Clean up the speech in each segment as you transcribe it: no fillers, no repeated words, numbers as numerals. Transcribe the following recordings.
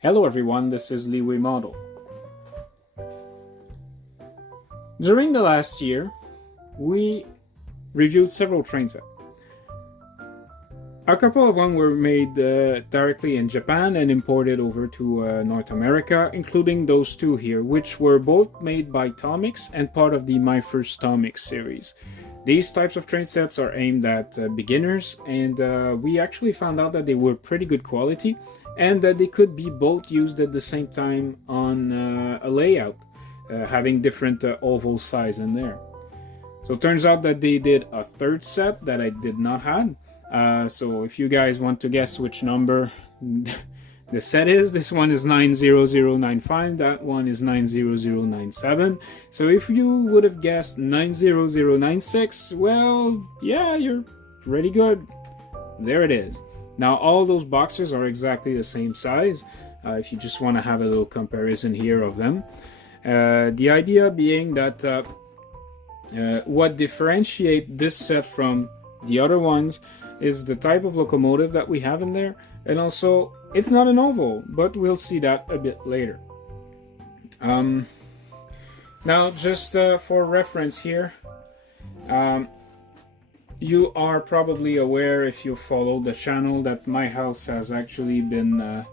Hello everyone, this is Leeway Model. During the last year, we reviewed several train sets. A couple of them were made directly in Japan and imported over to North America, including those two here, which were both made by Tomix and part of the My First Tomix series. These types of train sets are aimed at beginners, and we actually found out that they were pretty good quality and that they could be both used at the same time on a layout, having different oval size in there. So it turns out that they did a third set that I did not have. So if you guys want to guess which number the set is, this one is 90095, that one is 90097. So if you would have guessed 90096, well, yeah, you're pretty good. There it is. Now all those boxes are exactly the same size, if you just want to have a little comparison here of them. The idea being that what differentiates this set from the other ones is the type of locomotive that we have in there, and also it's not an oval, but we'll see that a bit later. Now just for reference here, you are probably aware, if you follow the channel, that my house has actually been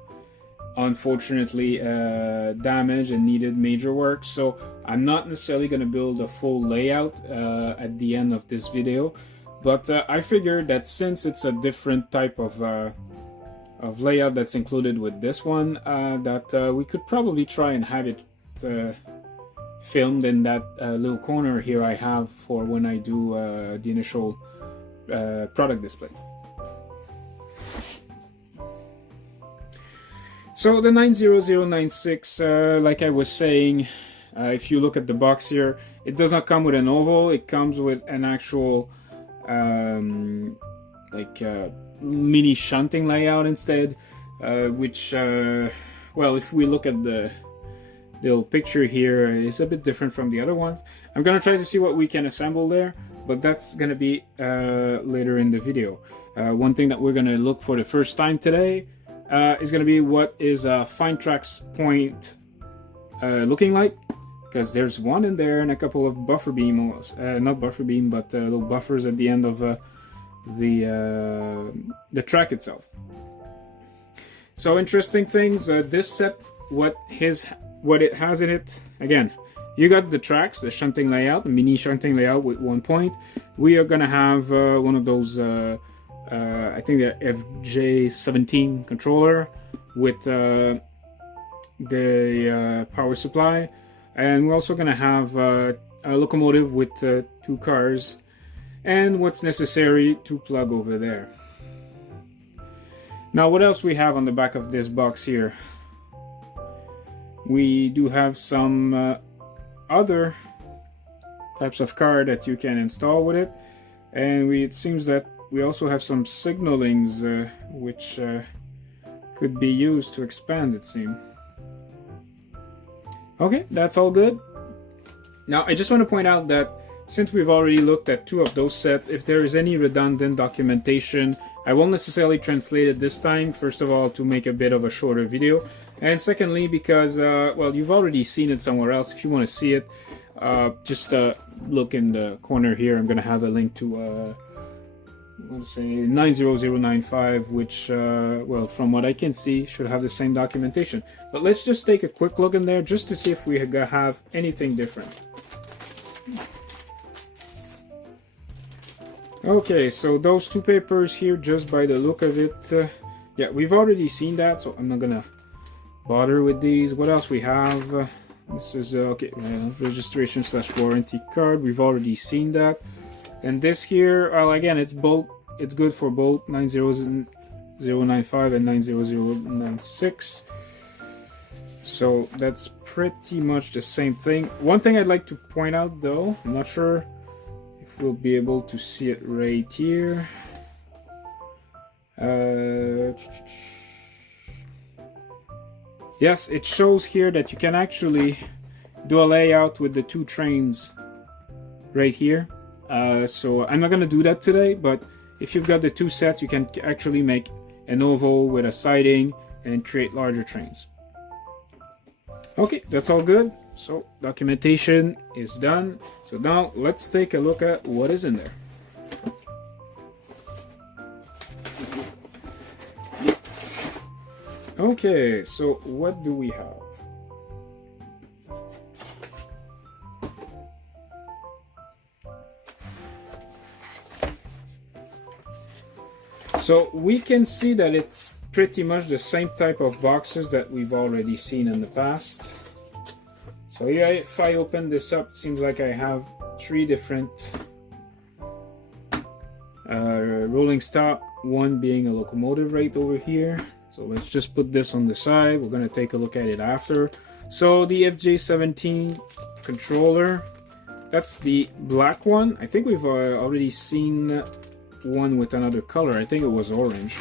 unfortunately damaged and needed major work. So I'm not necessarily going to build a full layout at the end of this video, but I figured that since it's a different type of layout that's included with this one, that we could probably try and have it filmed in that little corner here I have for when I do the initial product displays. So the 90096, like I was saying, if you look at the box here, it does not come with an oval. It comes with an actual mini shunting layout instead, which well, if we look at the little picture here, is a bit different from the other ones. I'm gonna try to see what we can assemble there, but that's gonna be later in the video. One thing that we're gonna look for the first time today is gonna be what is a fine tracks point looking like, because there's one in there and a couple of buffer beam, almost not buffer beam, but little buffers at the end of the track itself. So interesting things. This set, what it has in it, again, you got the tracks, the shunting layout, the mini shunting layout with one point. We are gonna have one of those I think the FJ17 controller with the power supply, and we're also gonna have a locomotive with two cars and what's necessary to plug over there. Now what else we have on the back of this box here? We do have some other types of card that you can install with it, and it seems that we also have some signalings which could be used to expand, it seems. Okay, that's all good. Now I just want to point out that since we've already looked at two of those sets, if there is any redundant documentation, I won't necessarily translate it this time. First of all, to make a bit of a shorter video, and secondly because well, you've already seen it somewhere else. If you want to see it, just look in the corner here. I'm gonna have a link to I want to say 90095, which well, from what I can see, should have the same documentation. But let's just take a quick look in there just to see if we have anything different. Okay, so those two papers here, just by the look of it, yeah, we've already seen that, so I'm not gonna bother with these. What else we have? This is okay, registration / warranty card. We've already seen that. And this here, well, again, it's good for both 90095 and 90096. So that's pretty much the same thing. One thing I'd like to point out though, I'm not sure if we'll be able to see it right here. Yes, it shows here that you can actually do a layout with the two trains right here. So I'm not gonna do that today, but if you've got the two sets, you can actually make an oval with a siding and create larger trains. Okay, that's all good. So documentation is done. So now let's take a look at what is in there. Okay, so what do we have? So we can see that it's pretty much the same type of boxes that we've already seen in the past. So yeah, if I open this up, it seems like I have 3 different rolling stock, one being a locomotive right over here. So let's just put this on the side. We're going to take a look at it after. So the FJ17 controller, that's the black one. I think we've already seen one with another color. I think it was orange.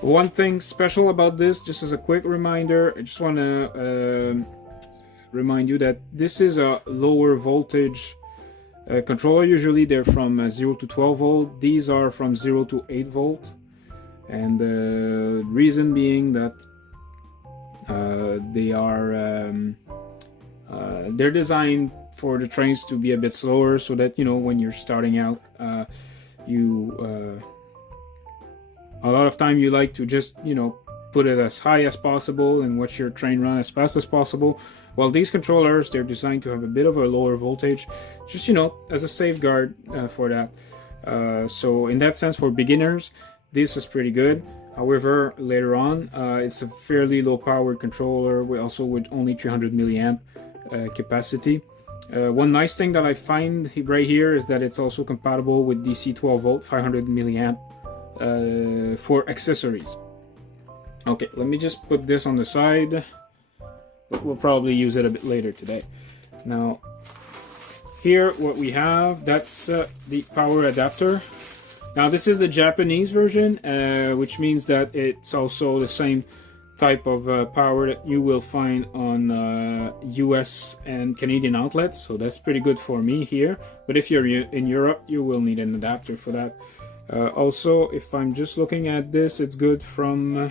One thing special about this, just as a quick reminder, I just want to remind you that this is a lower voltage controller. Usually they're from 0 to 12 volt. These are from 0 to 8 volt. And the reason being that they're designed for the trains to be a bit slower, so that, you know, when you're starting out, a lot of time you like to just, you know, put it as high as possible and watch your train run as fast as possible. While these controllers, they're designed to have a bit of a lower voltage, just, you know, as a safeguard for that. So in that sense, for beginners, this is pretty good. However, later on, it's a fairly low powered controller, also with only 300 milliamp capacity. One nice thing that I find right here is that it's also compatible with DC 12 volt 500 milliamp for accessories. Okay, let me just put this on the side. We'll probably use it a bit later today. Now, here what we have, that's the power adapter. Now this is the Japanese version, which means that it's also the same type of power that you will find on US and Canadian outlets, so that's pretty good for me here. But if you're in Europe, you will need an adapter for that. Also, if I'm just looking at this, it's good from...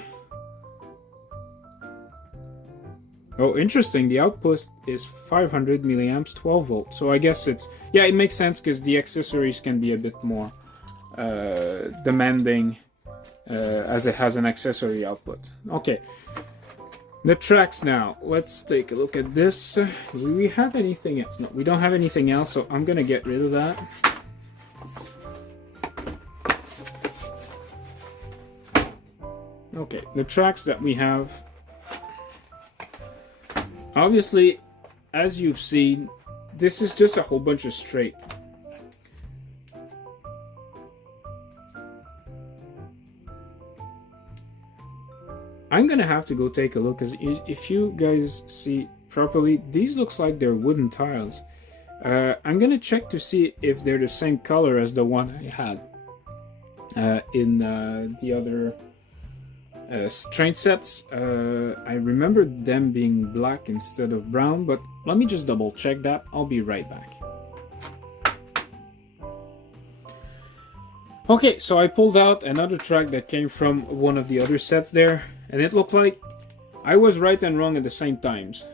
Oh, interesting, the output is 500 milliamps, 12 volts. So I guess it's... Yeah, it makes sense because the accessories can be a bit more demanding as it has an accessory output. Okay, the tracks now. Let's take a look at this. Do we have anything else? No, we don't have anything else, so I'm gonna get rid of that. Okay, the tracks that we have. Obviously, as you've seen, this is just a whole bunch of straight. I'm gonna have to go take a look, because if you guys see properly, these looks like they're wooden tiles. I'm gonna check to see if they're the same color as the one I had in the other train sets. I remember them being black instead of brown, but let me just double check that. I'll be right back. Okay, so I pulled out another track that came from one of the other sets there, and it looked like I was right and wrong at the same times.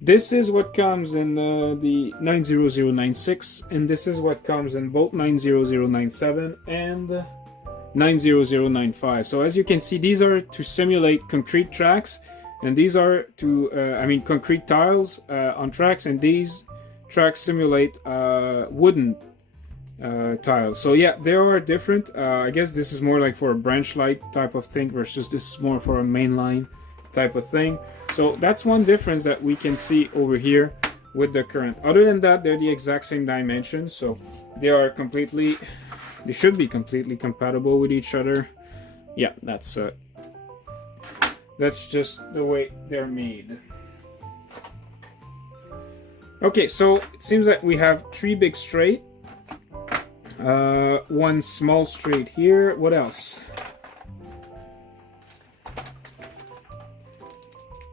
This is what comes in the 90096, and this is what comes in both 90097 and 90095. So as you can see, these are to simulate concrete tracks, and these are to concrete tiles on tracks, and these tracks simulate wooden tiles. So yeah, they are different. I guess this is more like for a branch light type of thing, versus this is more for a mainline type of thing. So that's one difference that we can see over here with the current. Other than that, they're the exact same dimensions, so they should be completely compatible with each other. Yeah, that's just the way they're made. Okay, so it seems that we have 3 big straight, 1 small straight here. What else?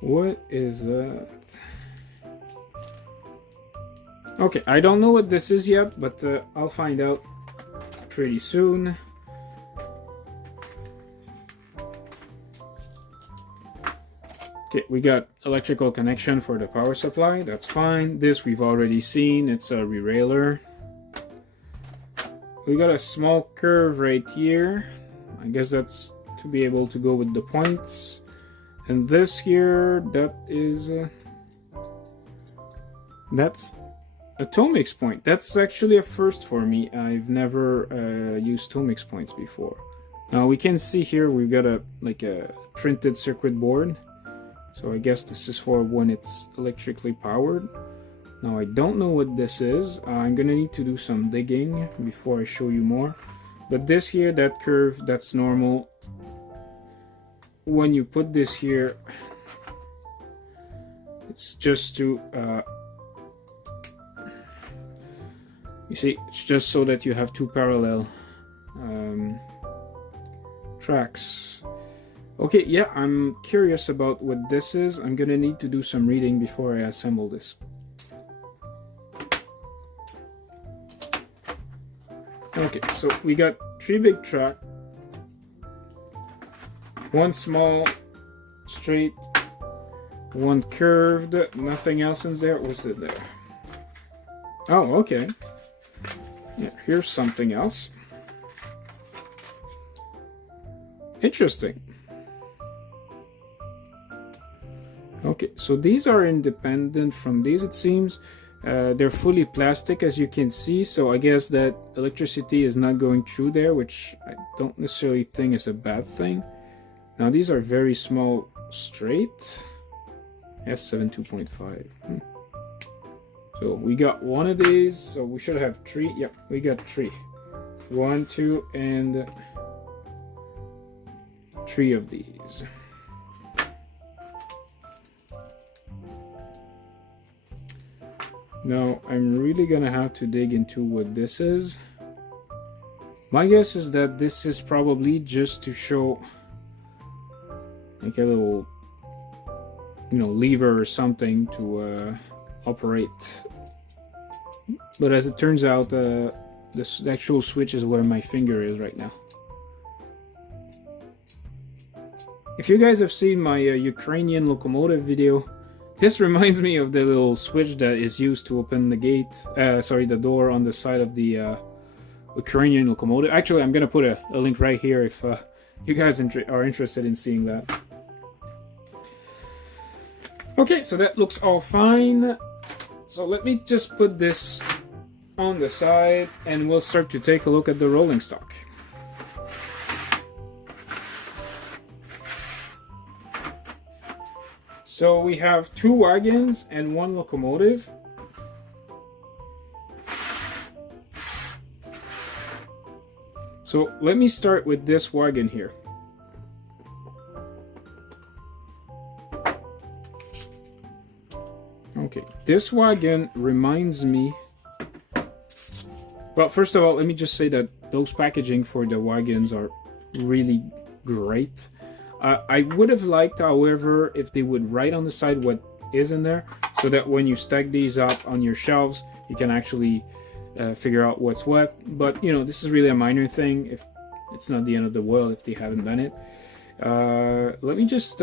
What is that? Okay, I don't know what this is yet, but I'll find out pretty soon. Okay, we got electrical connection for the power supply. That's fine. This we've already seen. It's a derailleur. We got a small curve right here. I guess that's to be able to go with the points. And this here, that is that's a Tomix point. That's actually a first for me. I've never used Tomix points before. Now we can see here we've got a printed circuit board. So I guess this is for when it's electrically powered. Now I don't know what this is. I'm gonna need to do some digging before I show you more. But this here, that curve, that's normal. When you put this here, it's just to you see, it's just so that you have two parallel tracks. Okay, yeah, I'm curious about what this is. I'm gonna need to do some reading before I assemble this. Okay, so we got 3 big tracks, 1 small, straight, 1 curved, nothing else in there. What's it there? Oh, okay. Yeah, here's something else. Interesting. Okay, so these are independent from these, it seems. They're fully plastic, as you can see, so I guess that electricity is not going through there, which I don't necessarily think is a bad thing. Now these are very small, straight. S7 2.5. So we got 1 of these, so we should have 3. Yep, we got 3. 1, 2, and 3 of these. Now, I'm really gonna have to dig into what this is. My guess is that this is probably just to show like a little, lever or something to operate. But as it turns out, this actual switch is where my finger is right now. If you guys have seen my Ukrainian locomotive video, this reminds me of the little switch that is used to open the gate, the door on the side of the Ukrainian locomotive. Actually, I'm gonna put a link right here if you guys are interested in seeing that. Okay, so that looks all fine. So let me just put this on the side and we'll start to take a look at the rolling stock. So we have 2 wagons and 1 locomotive. So let me start with this wagon here. Okay, this wagon reminds me... Well, first of all, let me just say that those packaging for the wagons are really great. I would have liked, however, if they would write on the side what is in there, so that when you stack these up on your shelves, you can actually figure out what's what. But, this is really a minor thing. If it's not the end of the world if they haven't done it. Let me just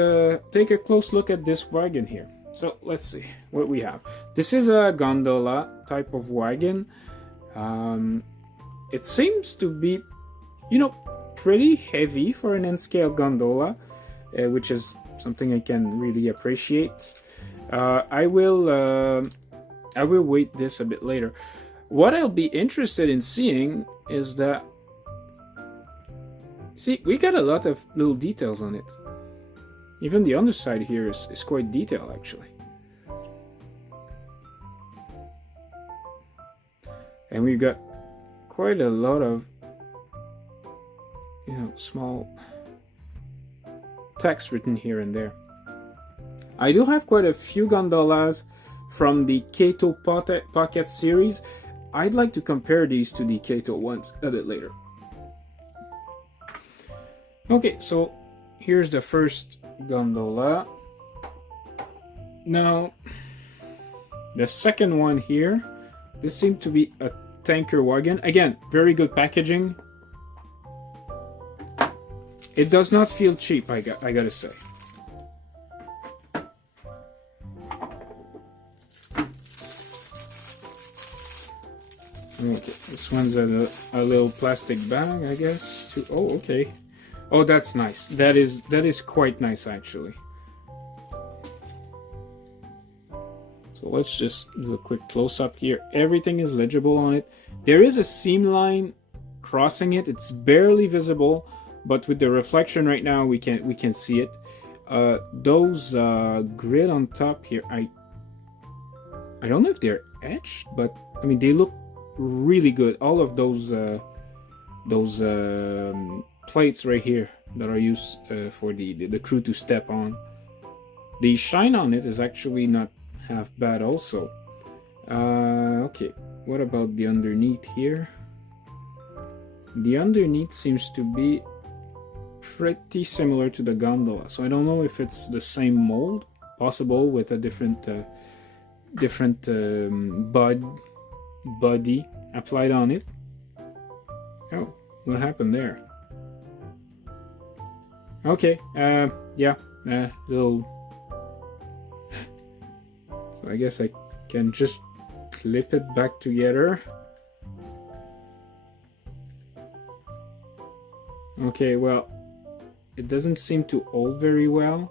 take a close look at this wagon here. So, let's see what we have. This is a gondola type of wagon. It seems to be, pretty heavy for an N-scale gondola, which is something I can really appreciate. I will weight this a bit later. What I'll be interested in seeing is that, see, we got a lot of little details on it. Even the underside here is quite detailed, actually. And we've got quite a lot of small text written here and there. I do have quite a few gondolas from the Kato Pocket series. I'd like to compare these to the Kato ones a bit later. Okay, so here's the first gondola. Now, the second one here, this seemed to be a tanker wagon. Again, very good packaging. It does not feel cheap, I gotta say. Okay, this one's a little plastic bag, I guess. Oh, okay. Oh, that's nice. That is quite nice, actually. So let's just do a quick close-up here. Everything is legible on it. There is a seam line crossing it. It's barely visible, but with the reflection right now, we can see it. Those grid on top here, I don't know if they're etched, but I mean they look really good. All of those plates right here that are used for the crew to step on. The shine on it is actually not half bad also. Okay, what about the underneath here? The underneath seems to be pretty similar to the gondola, so I don't know if it's the same mold, possible with a different body applied on it. Oh, what happened there? Okay, yeah, little. So I guess I can just clip it back together. Okay, well, it doesn't seem to hold very well.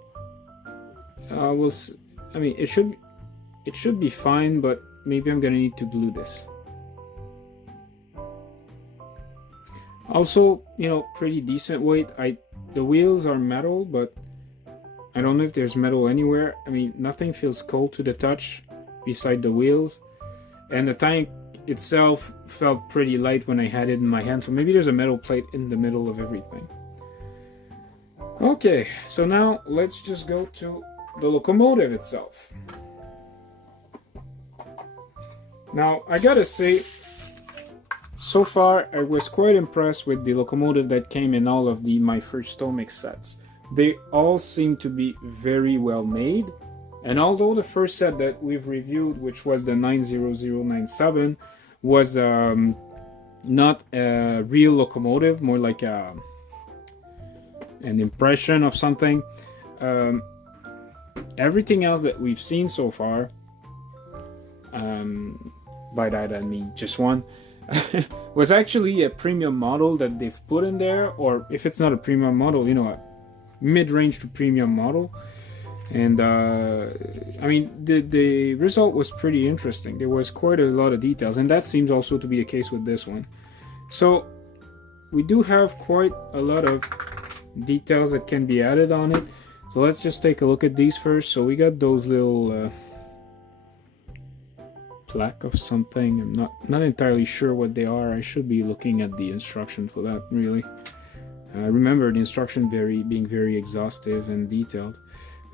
I mean, it should be fine, but maybe I'm gonna need to glue this. Also, you know, pretty decent weight. The wheels are metal, but I don't know if there's metal anywhere. I mean, nothing feels cold to the touch beside the wheels, and the tank itself felt pretty light when I had it in my hand, so maybe there's a metal plate in the middle of everything. Okay, so now let's just go to the locomotive itself. Now, I gotta say, so far I was quite impressed with the locomotive that came in all of my first Tomix sets. They all seem to be very well made, and although the first set that we've reviewed, which was the 90097, was not a real locomotive, more like an impression of something, everything else that we've seen so far, by that I mean just one, was actually a premium model that they've put in there, or if it's not a premium model, you know, a mid-range to premium model. And I mean, the result was pretty interesting. There was quite a lot of details, and that seems also to be the case with this one. So we do have quite a lot of details that can be added on it. So let's just take a look at these first. So we got those little plaque of something. I'm not entirely sure what they are. I should be looking at the instruction for that, really. I remember the instruction being very exhaustive and detailed.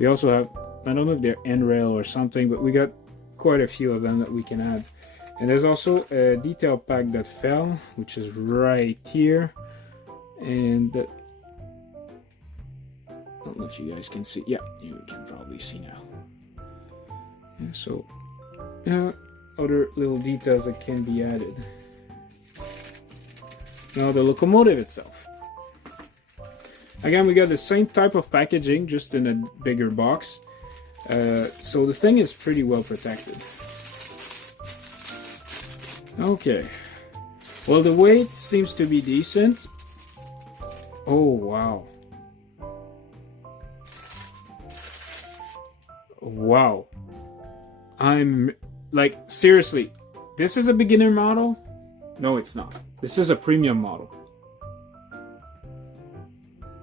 We also have, I don't know if they're N-rail or something, but we got quite a few of them that we can add. And there's also a detail pack that fell, which is right here. And I don't know if you guys can see. Yeah, you can probably see now. Yeah, so other little details that can be added. Now the locomotive itself. Again, we got the same type of packaging, just in a bigger box. So the thing is pretty well protected. Okay. Well, the weight seems to be decent. Oh, wow. Wow. I'm like, seriously, this is a beginner model? No, it's not. This is a premium model.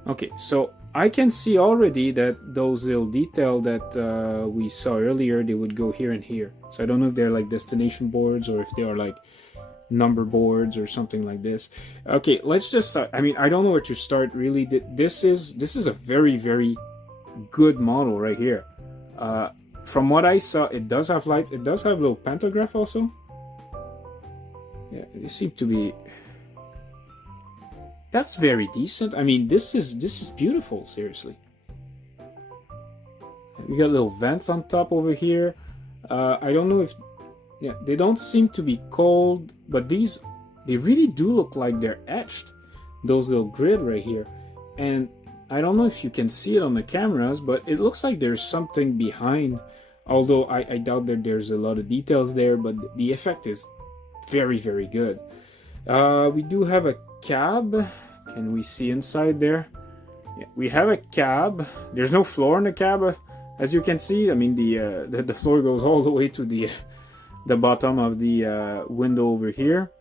Okay, so I can see already that those little details that we saw earlier, they would go here and here. So I don't know if they're like destination boards or if they are like number boards or something like this. Okay, let's just start. I mean, I don't know where to start really. This is a very, very good model right here. From what I saw, it does have lights. It does have a little pantograph also. Yeah, they seem to be... That's very decent. I mean, this is beautiful, seriously. We got little vents on top over here. I don't know if... Yeah, they don't seem to be cold, but these, they really do look like they're etched. Those little grid right here. And I don't know if you can see it on the cameras, but it looks like there's something behind. Although I doubt that there's a lot of details there, but the effect is very, very good. We do have a cab. Can we see inside there? Yeah, we have a cab. There's no floor in the cab, as you can see. I mean, the floor goes all the way to the bottom of the window over here.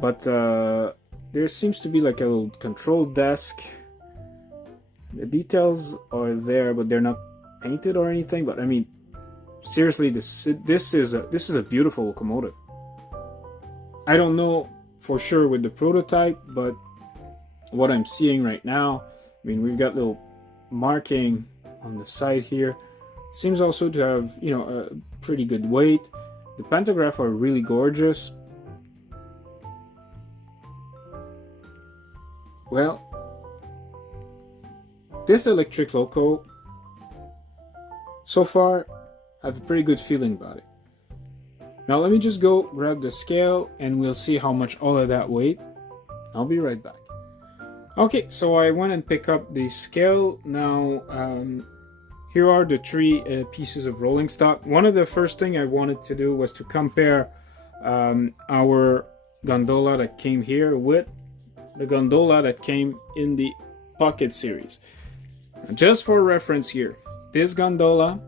But there seems to be like a little control desk. The details are there, but they're not painted or anything. But I mean, seriously, this is a beautiful locomotive. I don't know for sure with the prototype, but what I'm seeing right now, I mean, we've got little marking on the side here. It seems also to have, you know, a pretty good weight. The pantograph are really gorgeous. Well, this electric loco, so far, I have a pretty good feeling about it. Now let me just go grab the scale and we'll see how much all of that weight. I'll be right back. Okay, so I went and picked up the scale. Now, here are the three pieces of rolling stock. One of the first thing I wanted to do was to compare our gondola that came here with the gondola that came in the Pocket series. Just for reference here, this gondola,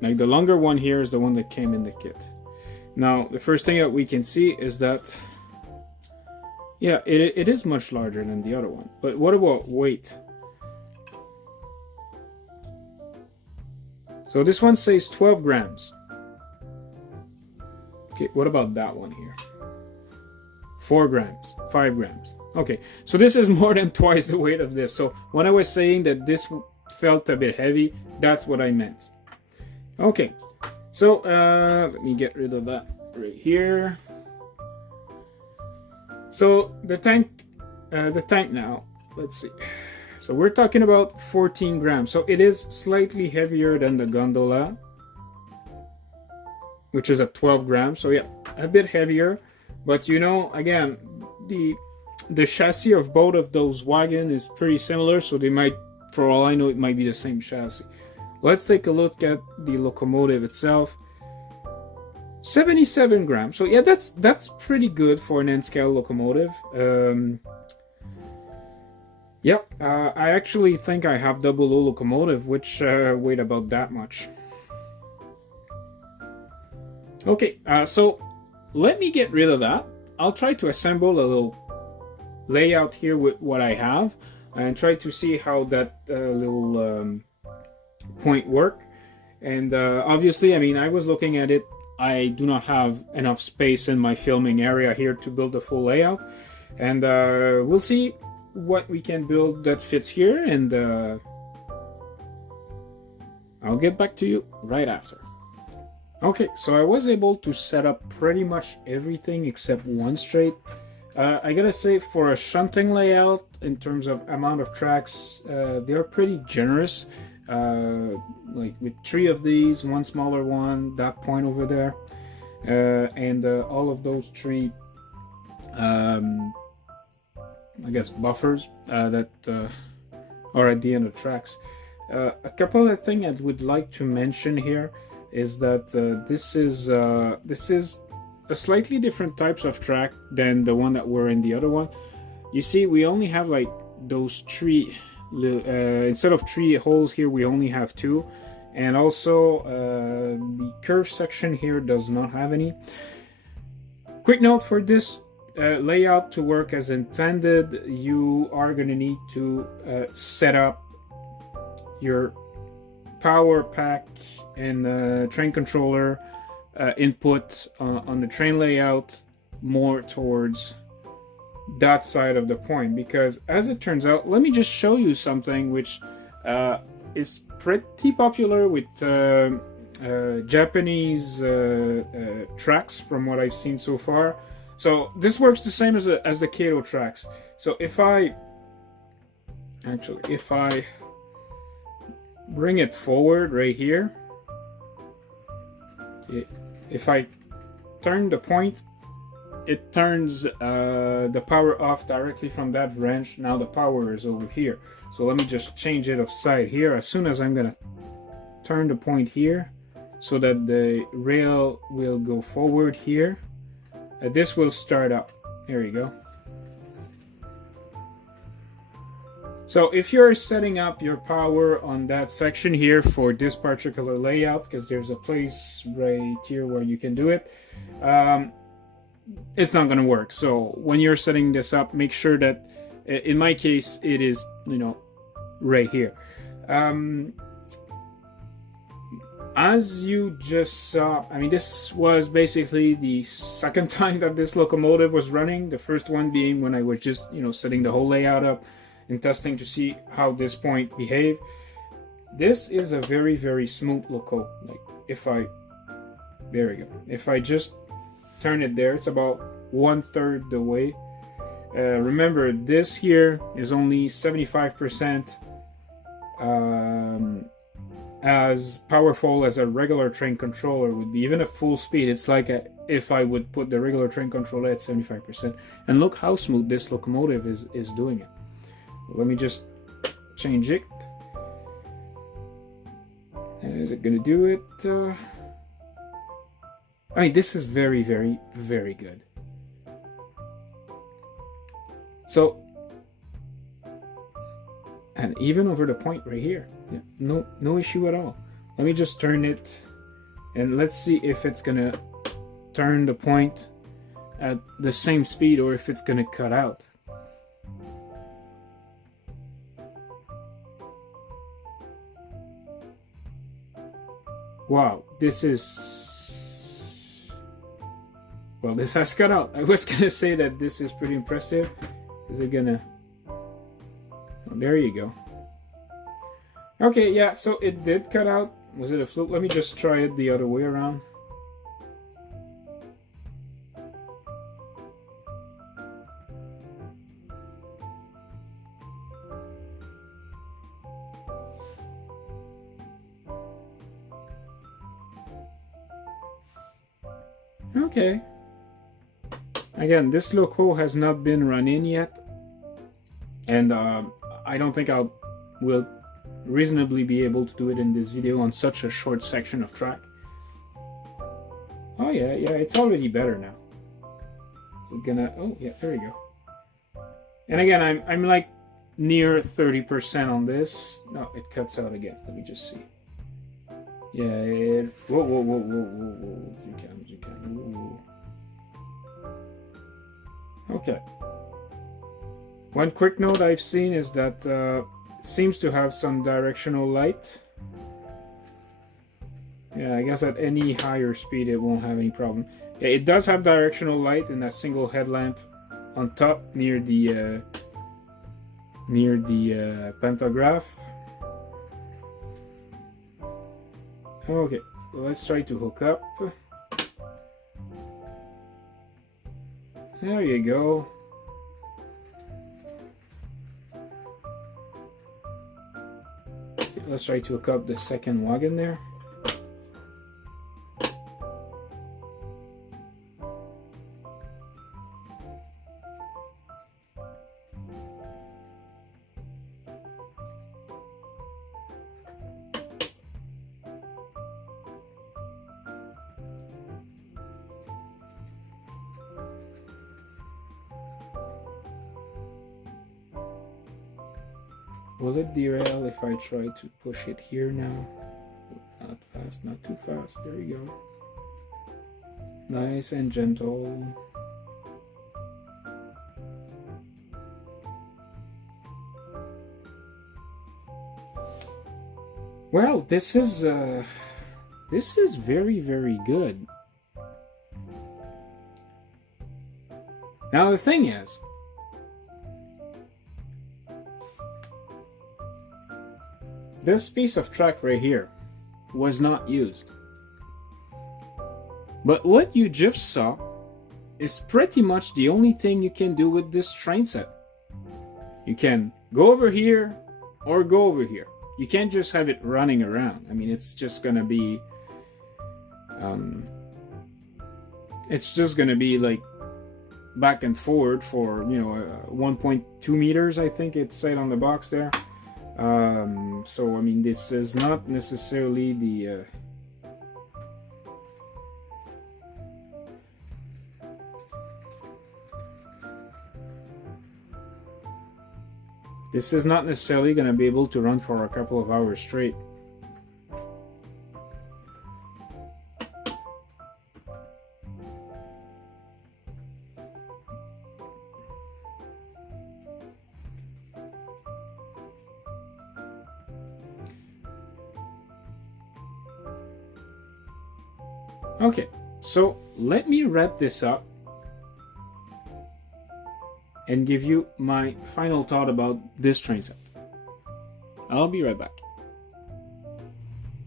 like the longer one here is the one that came in the kit. Now, the first thing that we can see is that, yeah, it is much larger than the other one. But what about weight? So this one says 12 grams. Okay, what about that one here? 4 grams, 5 grams. Okay, so this is more than twice the weight of this. So when I was saying that this felt a bit heavy, that's what I meant. Okay, so let me get rid of that right here. So the tank now, let's see. So we're talking about 14 grams. So it is slightly heavier than the gondola, which is at 12 grams. So yeah, a bit heavier. But you know, again, the chassis of both of those wagons is pretty similar. So they might, for all I know, it might be the same chassis. Let's take a look at the locomotive itself. 77 grams. So yeah, that's pretty good for an N-scale locomotive. I actually think I have double O locomotive, which weighed about that much. Okay, so let me get rid of that. I'll try to assemble a little layout here with what I have and try to see how that little point work. And obviously, I mean, I was looking at it. I do not have enough space in my filming area here to build a full layout. And we'll see what we can build that fits here. And I'll get back to you right after. Okay, so I was able to set up pretty much everything except one straight. I gotta say, for a shunting layout, in terms of amount of tracks, they are pretty generous. Like with 3 of these, one smaller one, that point over there, and all of those 3, I guess, buffers that are at the end of tracks. A couple of things I would like to mention here is that this is a slightly different types of track than the one that were in the other one. You see, we only have like those 3 instead of 3 holes here, we only have 2, and also the curve section here does not have any. Quick note: for this layout to work as intended, you are going to need to set up your power pack and train controller input on the train layout more towards that side of the point, because as it turns out, let me just show you something which is pretty popular with Japanese tracks from what I've seen so far. So this works the same as the Kato tracks. So if I bring it forward right here, if I turn the point, it turns the power off directly from that wrench. Now the power is over here. So let me just change it of side here. As soon as I'm gonna turn the point here, so that the rail will go forward here. This will start up. There you go. So if you're setting up your power on that section here for this particular layout, because there's a place right here where you can do it, it's not going to work. So when you're setting this up, make sure that, in my case, it is, you know, right here. As you just saw, I mean, this was basically the second time that this locomotive was running. The first one being when I was just, you know, setting the whole layout up and testing to see how this point behaved. This is a very, very smooth loco. Like there we go. If I just turn it there, it's about 1/3 the way. Remember, this here is only 75% as powerful as a regular train controller would be. Even at full speed, it's like if I would put the regular train controller at 75%. And look how smooth this locomotive is doing it. Let me just change it. Is it gonna do it? I mean, this is very, very, very good. So, and even over the point right here, yeah, no issue at all. Let me just turn it, and let's see if it's gonna turn the point at the same speed or if it's gonna cut out. Wow, this is... Well, this has cut out. I was gonna say that this is pretty impressive. Is it gonna... Oh, there you go. Okay, yeah, so it did cut out. Was it a fluke? Let me just try it the other way around. Okay. Again, this loco has not been run in yet, and I don't think I will reasonably be able to do it in this video on such a short section of track. Oh yeah, it's already better now. Is it gonna... Oh yeah, there we go. And again, I'm like near 30% on this. No, it cuts out again. Let me just see. Yeah, whoa. You can. Whoa. Okay. One quick note I've seen is that it seems to have some directional light. Yeah, I guess at any higher speed it won't have any problem. Yeah, it does have directional light and a single headlamp on top near the pantograph. Okay, let's try to hook up. There you go. Okay, let's try to hook up the second wagon there. Will it derail if I try to push it here now? Not fast, not too fast. There you go. Nice and gentle. Well, this is very, very good. Now the thing is, this piece of track right here was not used. But what you just saw is pretty much the only thing you can do with this train set. You can go over here or go over here. You can't just have it running around. I mean, it's just gonna be like back and forward for, you know, 1.2 meters, I think it said on the box there. So I mean, this is not necessarily the This is not necessarily going to be able to run for a couple of hours straight. Okay, so let me wrap this up and give you my final thought about this train set. I'll be right back.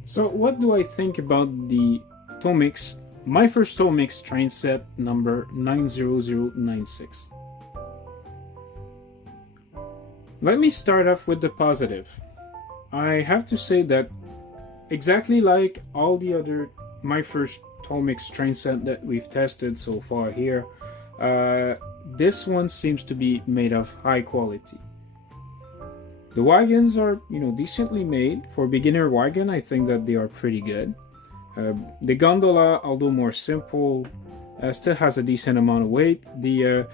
So what do I think about the Tomix, my first Tomix train set number 90096? Let me start off with the positive. I have to say that exactly like all the other my first Tomix train set that we've tested so far here, this one seems to be made of high quality. The wagons are, decently made. For beginner wagon, I think that they are pretty good. The gondola, although more simple, still has a decent amount of weight. The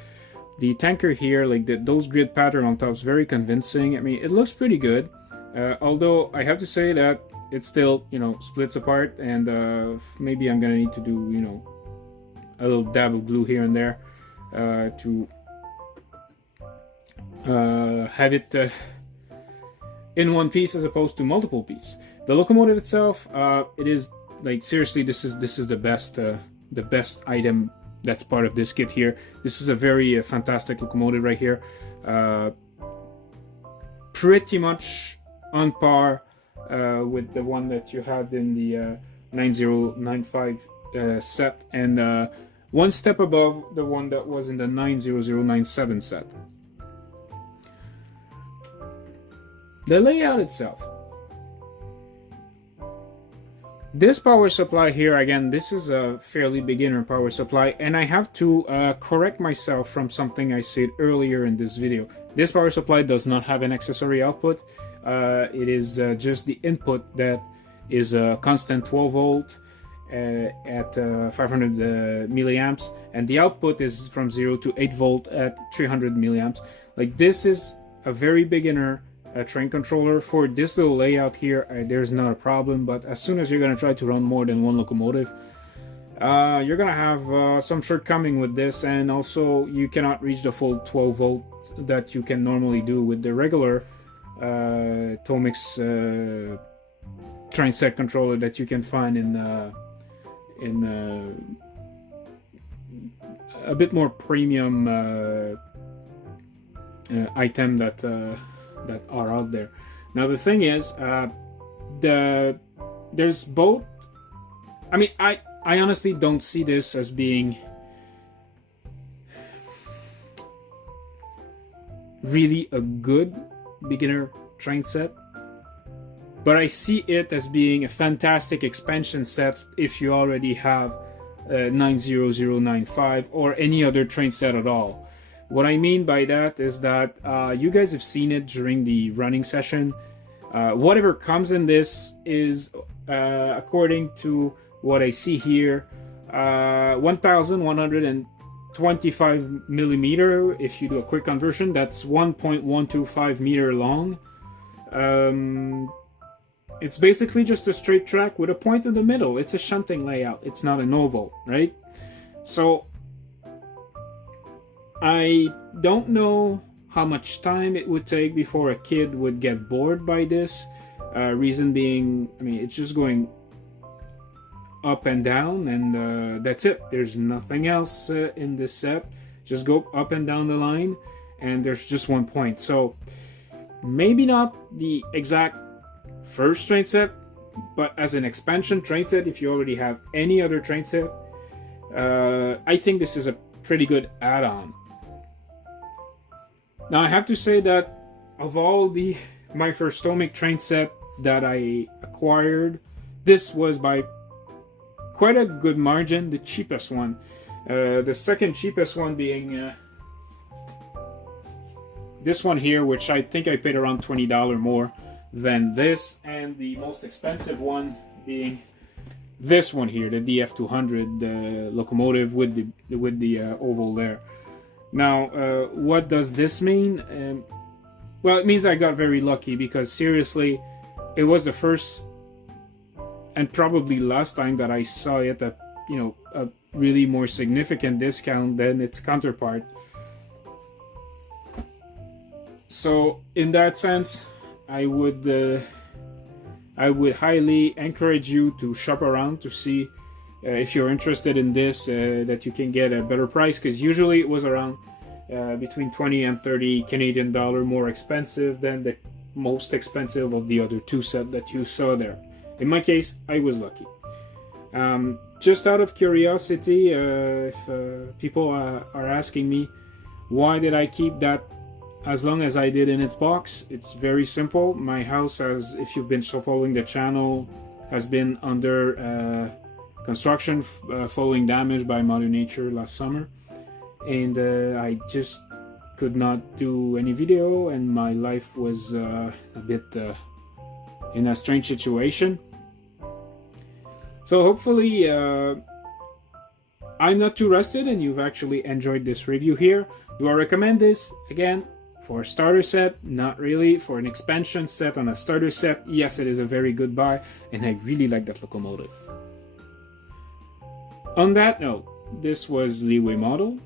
tanker here, like those grid pattern on top, is very convincing. I mean, it looks pretty good. Although I have to say that it still, splits apart, and maybe I'm gonna need to do, a little dab of glue here and there to have it in one piece as opposed to multiple pieces. The locomotive itself, it is like, seriously, this is the best item that's part of this kit here. This is a very fantastic locomotive right here. Pretty much on par with the one that you had in the 9095 set, and one step above the one that was in the 90097 set. The layout itself. This power supply here, again, this is a fairly beginner power supply, and I have to correct myself from something I said earlier in this video. This power supply does not have an accessory output. It is just the input that is a constant 12 volt at 500 milliamps, and the output is from 0 to 8 volt at 300 milliamps. Like, this is a very beginner train controller. For this little layout here, there's not a problem, but as soon as you're going to try to run more than one locomotive, you're going to have some shortcoming with this, and also you cannot reach the full 12 volts that you can normally do with the regular Tomix train set controller that you can find in a bit more premium item that are out there. Now the thing is, there's both. I mean, I honestly don't see this as being really a good beginner train set, but I see it as being a fantastic expansion set if you already have 90095 or any other train set at all. What I mean by that is that you guys have seen it during the running session. Whatever comes in this is, according to what I see here, 1125 millimeter. If you do a quick conversion, that's 1.125 meter long. It's basically just a straight track with a point in the middle. It's a shunting layout. It's not an oval, right? So I don't know how much time it would take before a kid would get bored by this. Reason being, I mean, it's just going up and down, and that's it. There's nothing else in this set. Just go up and down the line, and there's just one point. So maybe not the exact first train set, but as an expansion train set, if you already have any other train set, I think this is a pretty good add-on. Now I have to say that of all my first Tomix train set that I acquired, this was by quite a good margin the cheapest one. The second cheapest one being this one here, which I think I paid around $20 more than this, and the most expensive one being this one here, the DF200, the locomotive with the oval there. Now, what does this mean? Well, it means I got very lucky, because seriously, it was the first and probably last time that I saw it at, you know, a really more significant discount than its counterpart. So in that sense, I would highly encourage you to shop around to see if you're interested in this, that you can get a better price, because usually it was around between 20 and 30 Canadian dollar more expensive than the most expensive of the other two sets that you saw there. In my case, I was lucky. Just out of curiosity, if people are asking me why did I keep that as long as I did in its box, it's very simple. My house has, if you've been following the channel, has been under construction following damage by Mother Nature last summer, and I just could not do any video, and my life was a bit in a strange situation. So hopefully I'm not too rusted and you've actually enjoyed this review here. Do I recommend this? Again, for a starter set, not really. For an expansion set on a starter set, yes, it is a very good buy, and I really like that locomotive. On that note, this was Leeway Model.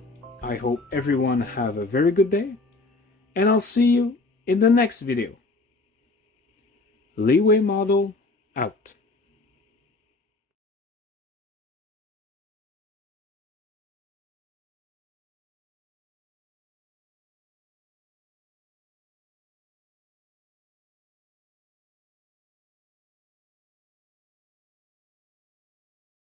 I hope everyone have a very good day, and I'll see you in the next video. Leeway Model out.